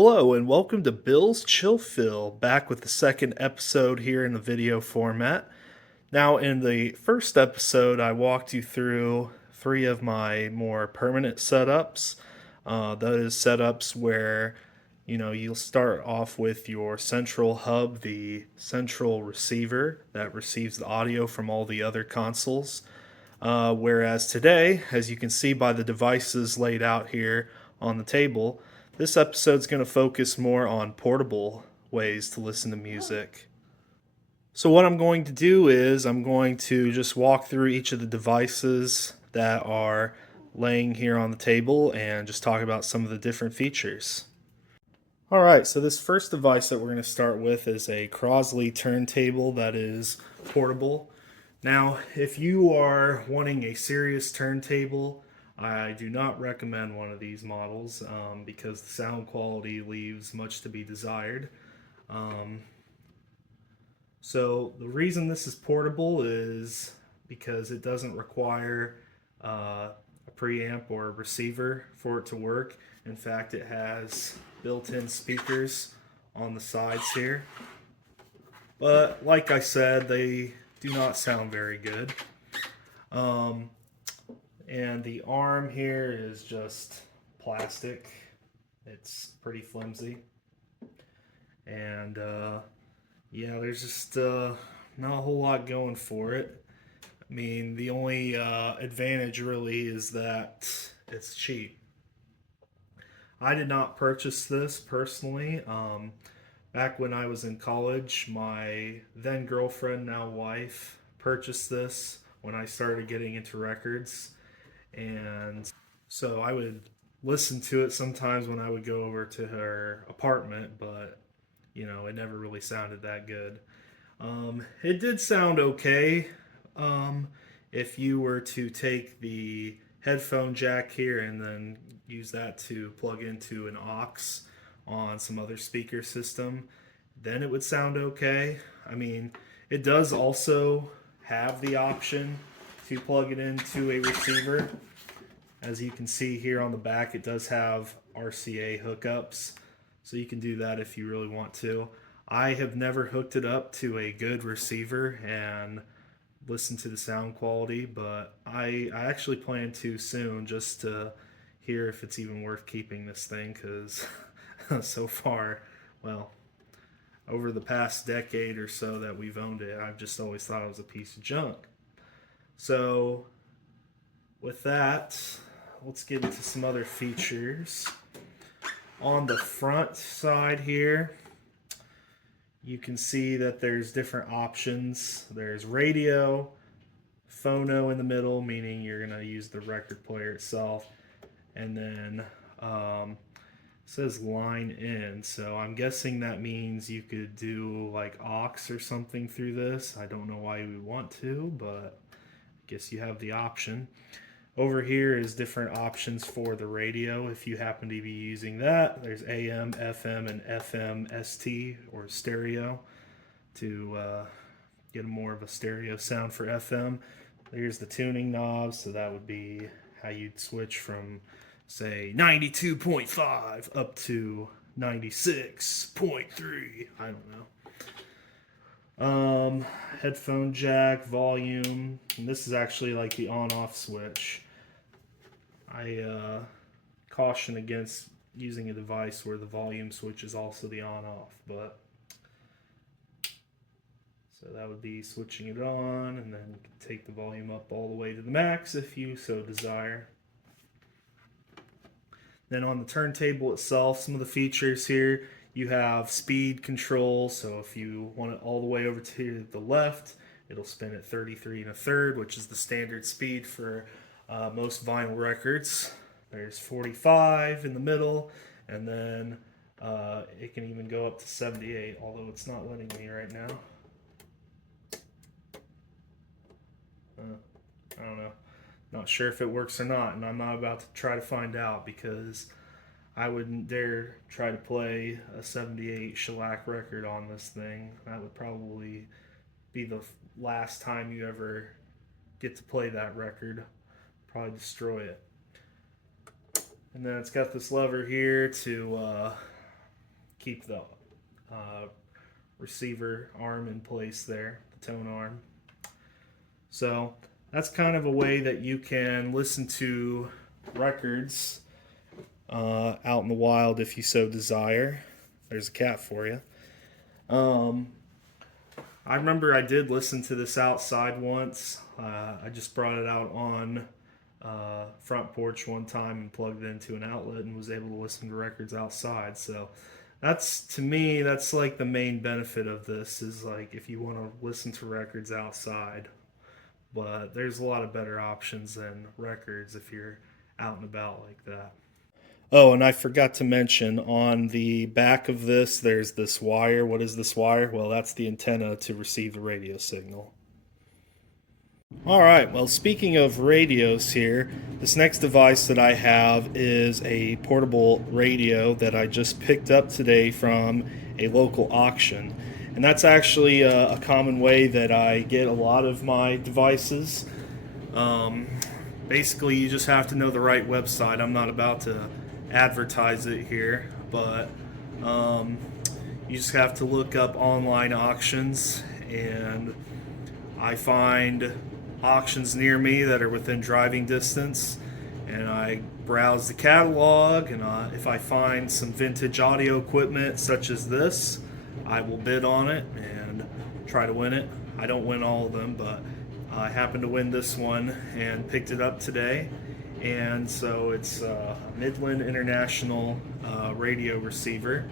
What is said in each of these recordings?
Hello and welcome to Bill's Chill Fill, back with the second episode here in the video format. Now, in the first episode, I walked you through three of my more permanent setups. Those setups where you'll start off with your central hub, the central receiver that receives the audio from all the other consoles. Whereas today, as you can see by the devices laid out here on the table, this episode's going to focus more on portable ways to listen to music. So, what I'm going to do is I'm going to just walk through each of the devices that are laying here on the table and just talk about some of the different features. All right, so this first device that we're going to start with is a Crosley turntable that is portable. Now, if you are wanting a serious turntable, I do not recommend one of these models because the sound quality leaves much to be desired. Um, so, the reason this is portable is because it doesn't require a preamp or a receiver for it to work. In fact, it has built in speakers on the sides here. But, like I said, they do not sound very good. Um, and the arm here is just plastic. It's pretty flimsy. And yeah, there's just not a whole lot going for it. I mean, the only advantage really is that it's cheap. I did not purchase this personally. Back when I was in college, my then girlfriend, now wife, purchased this when I started getting into records. And so I would listen to it sometimes when I would go over to her apartment, but it never really sounded that good. It did sound okay. Um, if you were to take the headphone jack here and then use that to plug into an aux on some other speaker system, then it would sound okay. I mean, it does also have the option to plug it into a receiver. As you can see here on the back, it does have RCA hookups, so you can do that if you really want to. I have never hooked it up to a good receiver and listened to the sound quality, but I actually plan to soon, just to hear if it's even worth keeping this thing, because so far, well, over the past decade or so that we've owned it, I've just always thought it was a piece of junk. So, with that, let's get into some other features. On the front side here, you can see that there's different options. There's radio, phono in the middle, meaning you're going to use the record player itself, and then it says line in, so I'm guessing that means you could do like aux or something through this. I don't know why you would want to, but I guess you have the option. Over here is different options for the radio if you happen to be using that. There's AM, FM, and FM ST or stereo to get more of a stereo sound for FM. There's the tuning knobs, so that would be how you'd switch from, say, 92.5 up to 96.3. I don't know. Headphone jack, volume, and this is actually like the on-off switch. I caution against using a device where the volume switch is also the on-off, but so that would be switching it on, and then you can take the volume up all the way to the max if you so desire. Then on the turntable itself, some of the features here, you have speed control, so if you want it all the way over to the left, it'll spin at 33 1/3, which is the standard speed for most vinyl records. There's 45 in the middle, and then it can even go up to 78, although it's not letting me right now. I don't know. Not sure if it works or not, and I'm not about to try to find out because I wouldn't dare try to play a 78 shellac record on this thing. That would probably be the last time you ever get to play that record. Probably destroy it. And then it's got this lever here to keep the receiver arm in place there, the tone arm. So that's kind of a way that you can listen to records out in the wild if you so desire. There's a cat for you. I remember I did listen to this outside once. I just brought it out on front porch one time and plugged it into an outlet and was able to listen to records outside. So that's, to me, that's like the main benefit of this, is like if you want to listen to records outside. But there's a lot of better options than records if you're out and about like that. Oh, and I forgot to mention, on the back of this, there's this wire. What is this wire? Well, that's the antenna to receive the radio signal. All right, well, speaking of radios here, this next device that I have is a portable radio that I just picked up today from a local auction. And that's actually a common way that I get a lot of my devices. Basically, you just have to know the right website. I'm not about to advertise it here, but you just have to look up online auctions, and I find auctions near me that are within driving distance, and I browse the catalog, and if I find some vintage audio equipment such as this, I will bid on it and try to win it. I don't win all of them, but I happened to win this one and picked it up today. And so it's a Midland International radio receiver.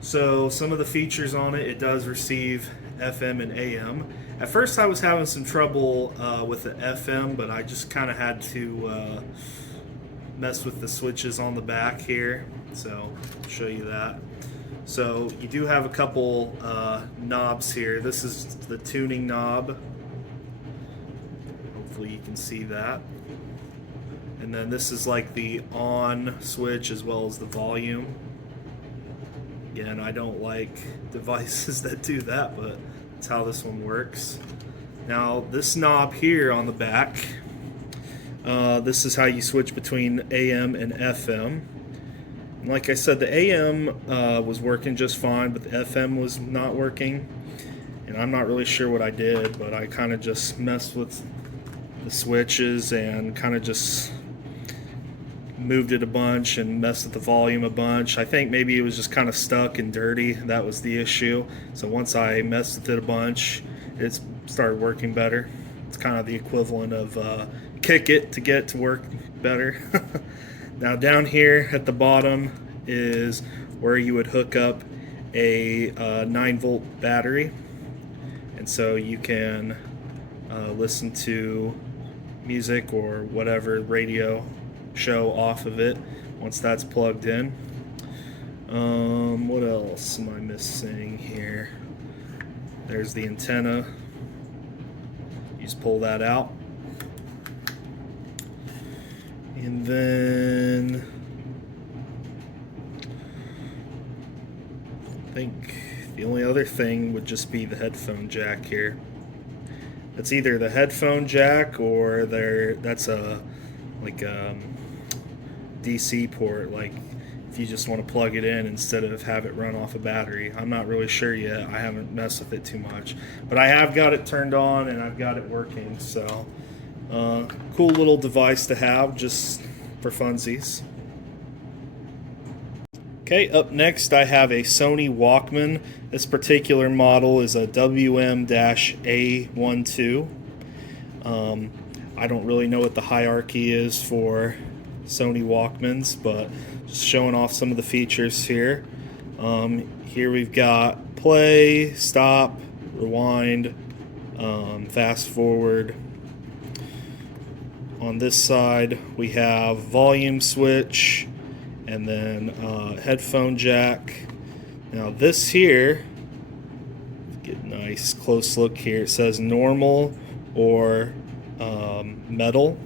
So some of the features on it, it does receive FM and AM. At first I was having some trouble with the FM, but I just kind of had to mess with the switches on the back here. So I'll show you that. So you do have a couple knobs here. This is the tuning knob. Hopefully you can see that. And then this is like the on switch as well as the volume. Again, I don't like devices that do that, but that's how this one works. Now this knob here on the back, this is how you switch between AM and FM. And like I said, the AM was working just fine, but the FM was not working. And I'm not really sure what I did, but I kind of just messed with the switches and kind of just moved it a bunch and messed with the volume a bunch. I think maybe it was just kind of stuck and dirty. That was the issue. So once I messed with it a bunch, it started working better. It's kind of the equivalent of kick it to get to work better. Now down here at the bottom is where you would hook up a 9-volt battery, and so you can listen to music or whatever radio show off of it once that's plugged in. What else am I missing here? There's the antenna. You just pull that out. And then I think the only other thing would just be the headphone jack here. It's either the headphone jack or that's a DC port, like if you just want to plug it in instead of have it run off a battery. I'm not really sure yet. I haven't messed with it too much, but I have got it turned on and I've got it working. So cool little device to have just for funsies. Okay, up next I have a Sony Walkman. This particular model is a WM-A12. I don't really know what the hierarchy is for Sony Walkmans, but just showing off some of the features here. Here we've got play, stop, rewind, fast forward. On this side we have volume switch and then headphone jack. Now this here, get a nice close look here, it says normal or metal.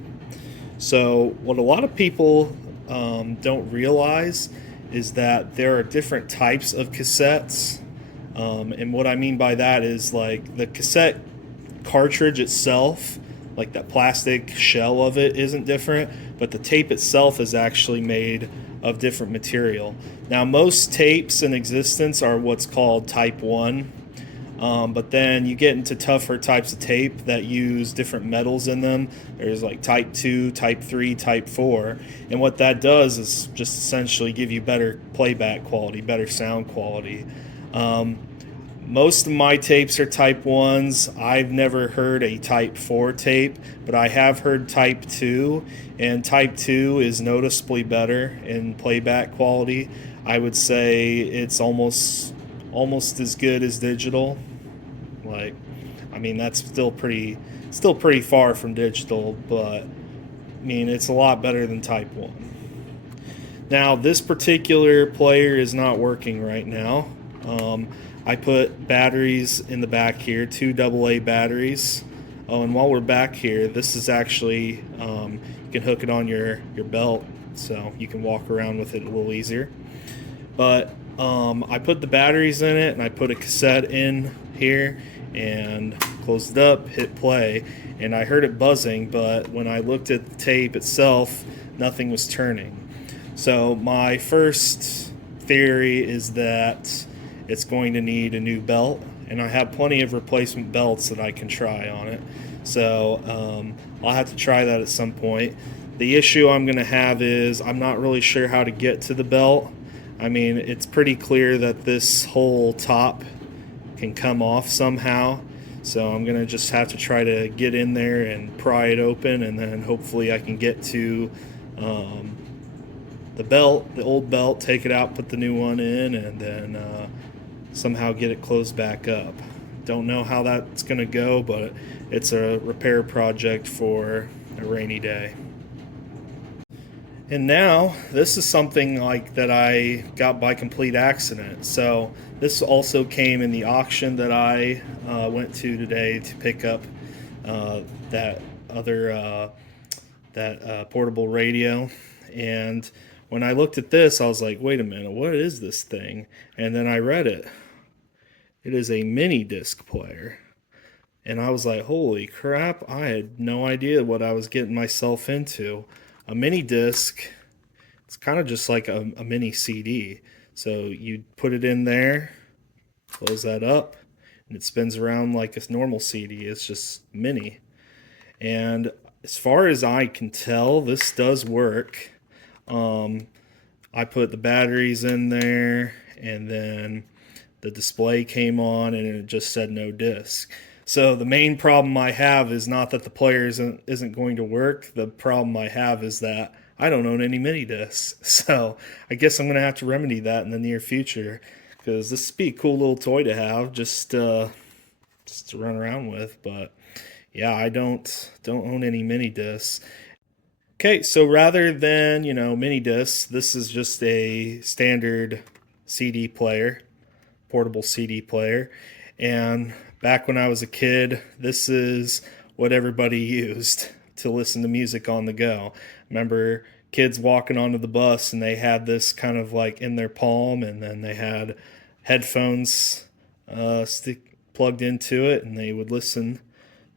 So what a lot of people don't realize is that there are different types of cassettes, and what I mean by that is like the cassette cartridge itself, like that plastic shell of it, isn't different, but the tape itself is actually made of different material. Now, most tapes in existence are what's called Type 1. But then you get into tougher types of tape that use different metals in them. There's like Type 2, Type 3, Type 4. And what that does is just essentially give you better playback quality, better sound quality. Um, Most of my tapes are Type 1s. I've never heard a Type 4 tape, but I have heard Type 2, and Type 2 is noticeably better in playback quality. I would say it's almost as good as digital. Like, I mean, that's still pretty far from digital, but I mean, it's a lot better than Type 1. Now, this particular player is not working right now. I put batteries in the back here, two AA batteries. Oh, and while we're back here, this is actually, you can hook it on your belt so you can walk around with it a little easier. But I put the batteries in it, and I put a cassette in here and closed it up, hit play, and I heard it buzzing, but when I looked at the tape itself, nothing was turning. So my first theory is that it's going to need a new belt, and I have plenty of replacement belts that I can try on it. So I'll have to try that at some point. The issue I'm going to have is I'm not really sure how to get to the belt. I mean, it's pretty clear that this whole top can come off somehow. So I'm going to just have to try to get in there and pry it open, and then hopefully I can get to the belt, the old belt, take it out, put the new one in, and then somehow get it closed back up. Don't know how that's going to go, but it's a repair project for a rainy day. And now, this is something like that I got by complete accident. So this also came in the auction that I went to today to pick up that other portable radio. And when I looked at this, I was like, wait a minute, what is this thing? And then I read it. It is a mini disc player. And I was like, holy crap, I had no idea what I was getting myself into. A mini disc, it's kind of just like a mini CD. So you put it in there, close that up, and it spins around like a normal CD. It's just mini. And as far as I can tell, this does work. I put the batteries in there, and then the display came on, and it just said no disc. So the main problem I have is not that the player isn't going to work. The problem I have is that I don't own any mini discs. So I guess I'm going to have to remedy that in the near future, because this would be a cool little toy to have, just to run around with. But yeah, I don't own any mini discs. Okay, so rather than, mini discs, this is just a standard CD player, portable CD player. And back when I was a kid, this is what everybody used to listen to music on the go. Remember kids walking onto the bus, and they had this kind of like in their palm, and then they had headphones plugged into it, and they would listen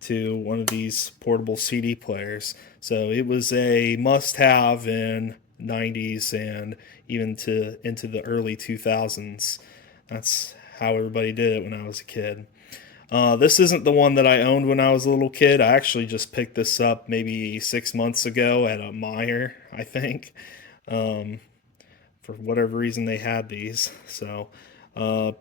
to one of these portable CD players. So it was a must-have in the 90s and even into the early 2000s. That's how everybody did it when I was a kid. This isn't the one that I owned when I was a little kid. I actually just picked this up maybe 6 months ago at a Meijer, I think. For whatever reason, they had these. So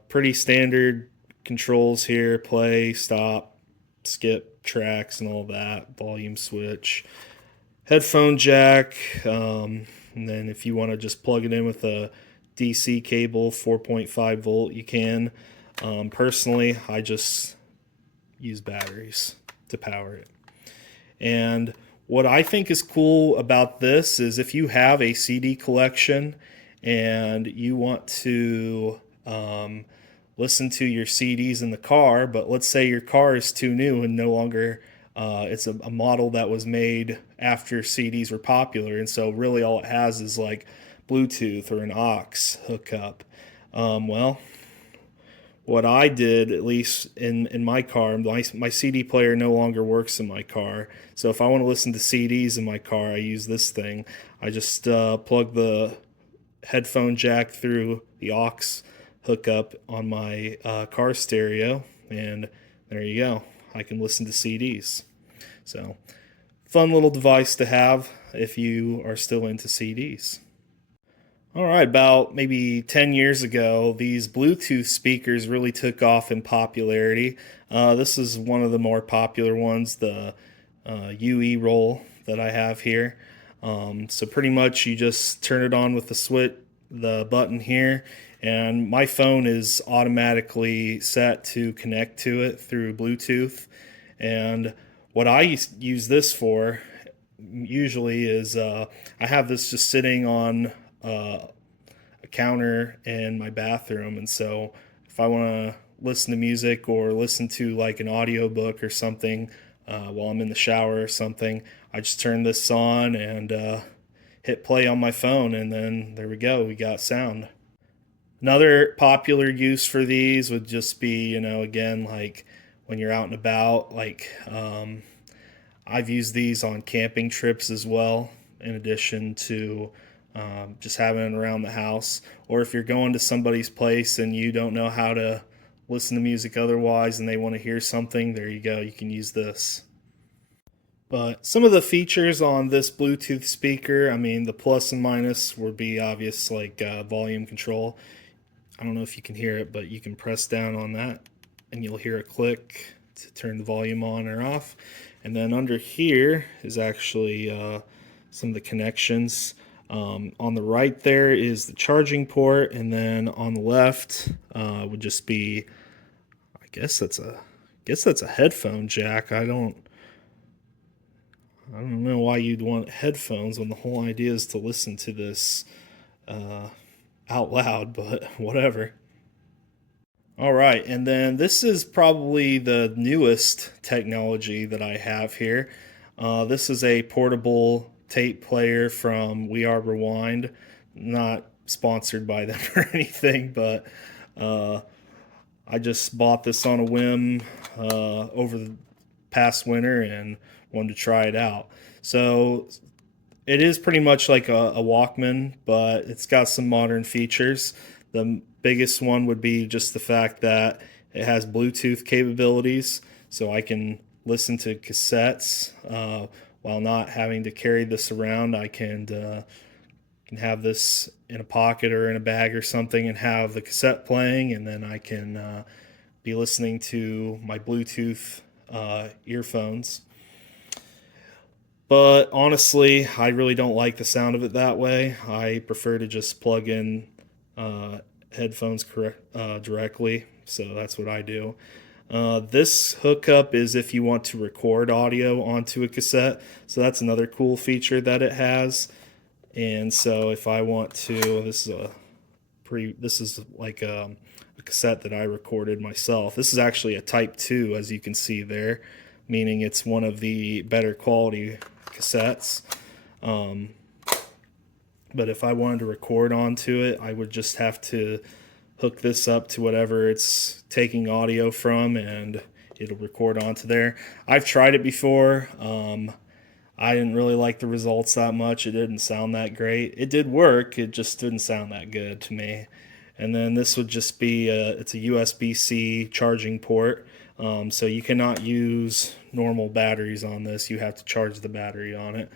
pretty standard controls here: play, stop, skip tracks and all that, volume switch, headphone jack, and then if you want to just plug it in with a DC cable, 4.5 volt, you can. Personally, I just use batteries to power it. And what I think is cool about this is if you have a CD collection and you want to listen to your CDs in the car, but let's say your car is too new and no longer, it's a model that was made after CDs were popular, and so really all it has is like Bluetooth or an aux hookup. Well, what I did, at least in my car, my CD player no longer works in my car. So if I want to listen to CDs in my car, I use this thing. I just plug the headphone jack through the aux hookup on my car stereo, and there you go. I can listen to CDs. So, fun little device to have if you are still into CDs. All right, about maybe 10 years ago, these Bluetooth speakers really took off in popularity. This is one of the more popular ones, the UE roll that I have here. So pretty much you just turn it on with the button here, and my phone is automatically set to connect to it through Bluetooth. And what I use this for usually is I have this just sitting on a counter in my bathroom, and so if I want to listen to music or listen to like an audiobook or something while I'm in the shower or something, I just turn this on and hit play on my phone, and then there we go, we got sound. Another popular use for these would just be, again, like when you're out and about, like I've used these on camping trips as well, in addition to just having it around the house. Or if you're going to somebody's place and you don't know how to listen to music otherwise and they want to hear something, there you go, you can use this. But some of the features on this Bluetooth speaker, I mean, the plus and minus would be obvious, like volume control. I don't know if you can hear it, but you can press down on that and you'll hear a click to turn the volume on or off. And then under here is actually some of the connections. On the right there is the charging port, and then on the left would just be, I guess that's a headphone jack. I don't know why you'd want headphones when the whole idea is to listen to this out loud, but whatever. All right, and then this is probably the newest technology that I have here. This is a portable tape player from We Are Rewind. Not sponsored by them or anything, but I just bought this on a whim over the past winter and wanted to try it out. So it is pretty much like a Walkman, but it's got some modern features. The biggest one would be just the fact that it has Bluetooth capabilities, so I can listen to cassettes while not having to carry this around. I can have this in a pocket or in a bag or something and have the cassette playing, and then I can be listening to my Bluetooth earphones. But honestly, I really don't like the sound of it that way. I prefer to just plug in headphones directly, so that's what I do. This hookup is if you want to record audio onto a cassette, so that's another cool feature that it has. And so if I want to, this is like a cassette that I recorded myself. This is actually a Type 2, as you can see there, meaning it's one of the better quality cassettes. But if I wanted to record onto it, I would just have to hook this up to whatever it's taking audio from, and it'll record onto there. I've tried it before. I didn't really like the results that much. It didn't sound that great. It did work, it just didn't sound that good to me. And then this would just be it's a USB-C charging port, so you cannot use normal batteries on this. You have to charge the battery on it.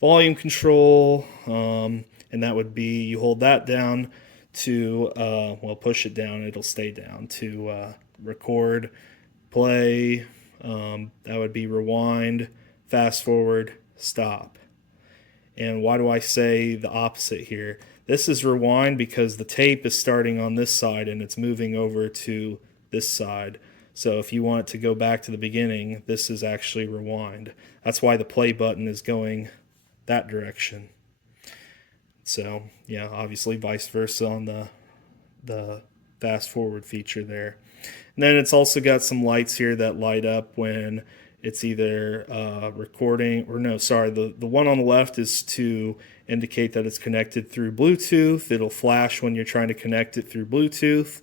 Volume control, and that would be, you hold that down to push it down, it'll stay down, to record, play, that would be rewind, fast forward, stop. And why do I say the opposite here? This is rewind because the tape is starting on this side and it's moving over to this side. So if you want it to go back to the beginning, this is actually rewind. That's why the play button is going that direction. So yeah, obviously vice versa on the fast forward feature there. And then it's also got some lights here that light up when it's either recording, or no, sorry, the one on the left is to indicate that it's connected through Bluetooth. It'll flash when you're trying to connect it through Bluetooth.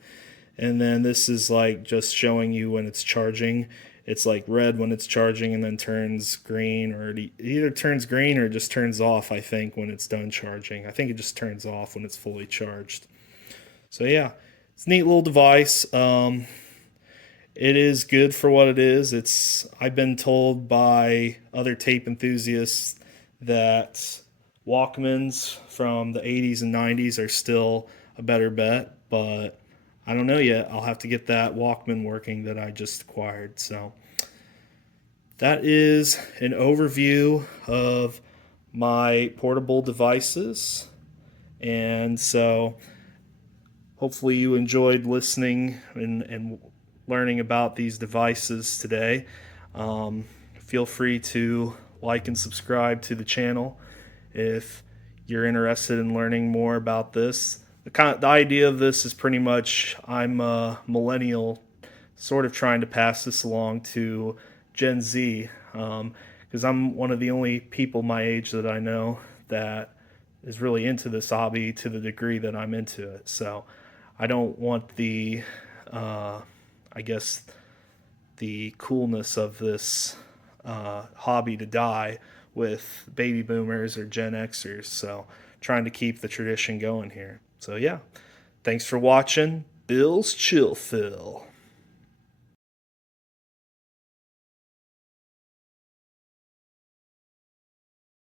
And then this is like just showing you when it's charging. it's like red when it's charging and then turns green, or it either turns green or just turns off, I think, when it's done charging. I think it just turns off when it's fully charged. So yeah, it's a neat little device. It is good for what it is. I've been told by other tape enthusiasts that Walkmans from the 80s and 90s are still a better bet, but I don't know yet. I'll have to get that Walkman working that I just acquired. So that is an overview of my portable devices. And so hopefully you enjoyed listening and learning about these devices today. Feel free to like and subscribe to the channel if you're interested in learning more about this. The idea of this is pretty much I'm a millennial, sort of trying to pass this along to Gen Z, because I'm one of the only people my age that I know that is really into this hobby to the degree that I'm into it. So I don't want I guess, the coolness of this hobby to die with baby boomers or Gen Xers. So trying to keep the tradition going here. So yeah, thanks for watching. Bill's Chill Fill.